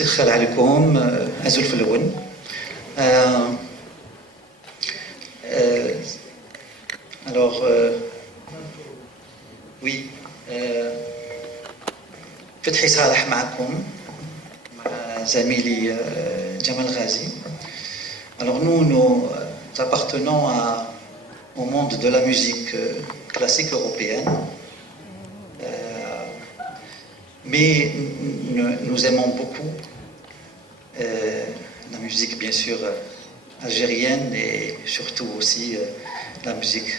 سير خال عليكم أزول في الأول. Alors, oui, فتحي صالح معكم مع زميلي Jamal Ghazi. Alors nous appartenons au monde de la musique classique européenne, mais nous aimons beaucoup la musique bien sûr algérienne et surtout aussi la musique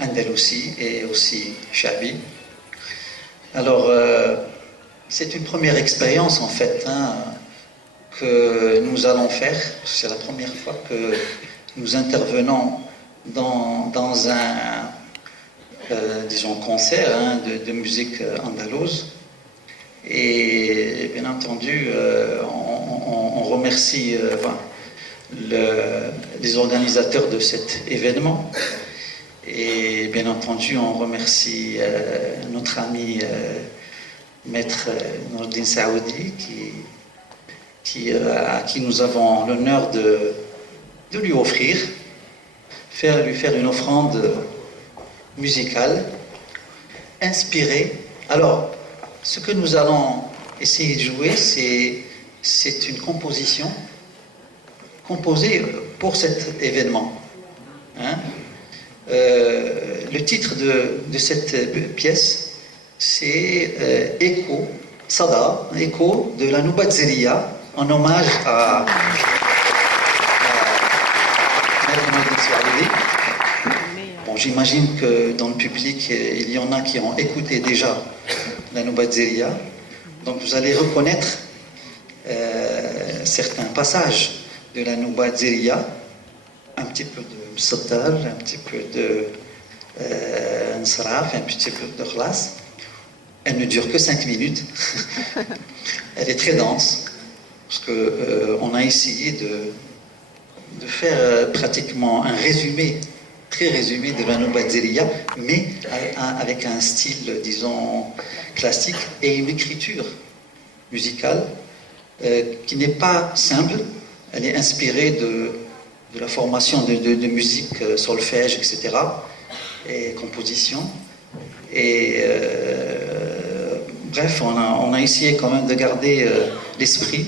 andalousie et aussi chabi. Alors c'est une première expérience en fait que nous allons faire. C'est la première fois que nous intervenons dans un disons concert de musique andalouse. Et bien entendu, on remercie les organisateurs de cet événement. Et bien entendu, on remercie notre ami Maître Nourdine Saoudi à qui nous avons l'honneur de lui offrir, lui faire une offrande musicale inspirée. Alors, ce que nous allons essayer de jouer, c'est une composition composée pour cet événement. Le titre de cette pièce, c'est Écho, Sada, Écho de la Nouba Zélia, en hommage à Bon, j'imagine que dans le public, il y en a qui ont écouté déjà la Nouba Zélia. Donc vous allez reconnaître certains passages de la Nouba Zélia, un petit peu de Msattal, un petit peu de Nsraf, un petit peu de Khlas. Elle ne dure que 5 minutes. Elle est très dense, parce qu'on a essayé de faire pratiquement un résumé, très résumé de la Nouba Zélia, mais avec un style, disons, classique et une écriture musicale qui n'est pas simple. Elle est inspirée de la formation de musique, solfège, etc., et composition. Et bref, on a essayé quand même de garder l'esprit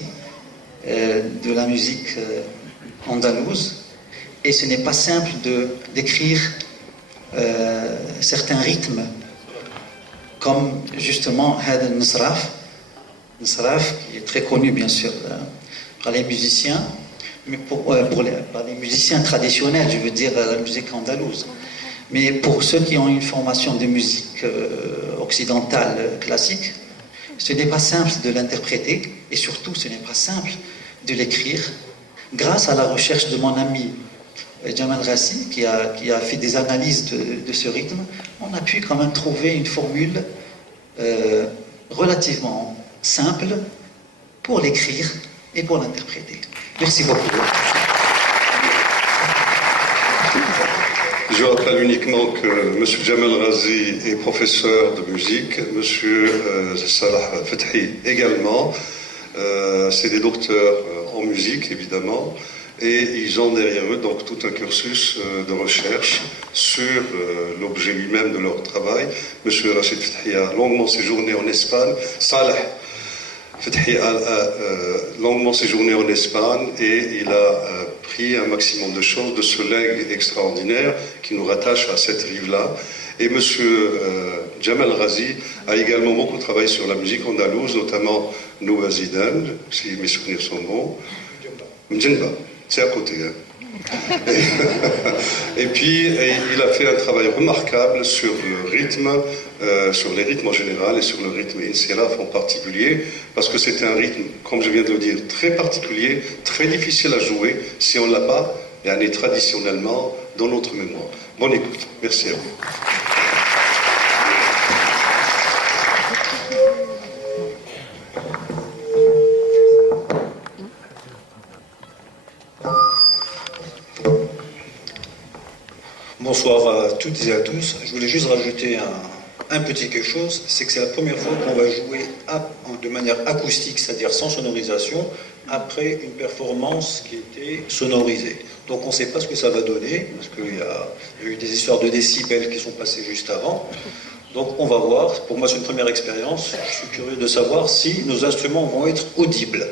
de la musique andalouse. Et ce n'est pas simple d'écrire certains rythmes, comme justement Had al-Nsraf, qui est très connu bien sûr par les musiciens, mais par les musiciens traditionnels, je veux dire la musique andalouse. Mais pour ceux qui ont une formation de musique occidentale classique, ce n'est pas simple de l'interpréter, et surtout ce n'est pas simple de l'écrire. Grâce à la recherche de mon ami Jamal Ghazi, qui a fait des analyses de ce rythme, on a pu quand même trouver une formule relativement simple pour l'écrire et pour l'interpréter. Merci beaucoup. Je rappelle uniquement que M. Jamal Ghazi est professeur de musique, M. Salah Fethi également. C'est des docteurs en musique, évidemment, et ils ont derrière eux donc tout un cursus de recherche sur l'objet lui-même de leur travail. M. Rachid Fethi a longuement séjourné en Espagne. Salah Fethi a longuement séjourné en Espagne et il a pris un maximum de choses de ce legs extraordinaire qui nous rattache à cette rive-là. Et M. Jamal Ghazi a également beaucoup travaillé sur la musique andalouse, notamment Nouba Zidan, si mes souvenirs sont bons. Mdjenba, c'est à côté. Et puis, il a fait un travail remarquable sur le rythme, sur les rythmes en général et sur le rythme Insiraf en particulier, parce que c'est un rythme, comme je viens de le dire, très particulier, très difficile à jouer si on ne l'a pas, et on est traditionnellement dans notre mémoire. Bonne écoute. Merci à vous. Bonsoir à toutes et à tous. Je voulais juste rajouter un petit quelque chose, c'est que c'est la première fois qu'on va jouer en de manière acoustique, c'est-à-dire sans sonorisation, après une performance qui était sonorisée. Donc on ne sait pas ce que ça va donner, parce qu'il y a eu des histoires de décibels qui sont passées juste avant. Donc on va voir, pour moi c'est une première expérience, je suis curieux de savoir si nos instruments vont être audibles.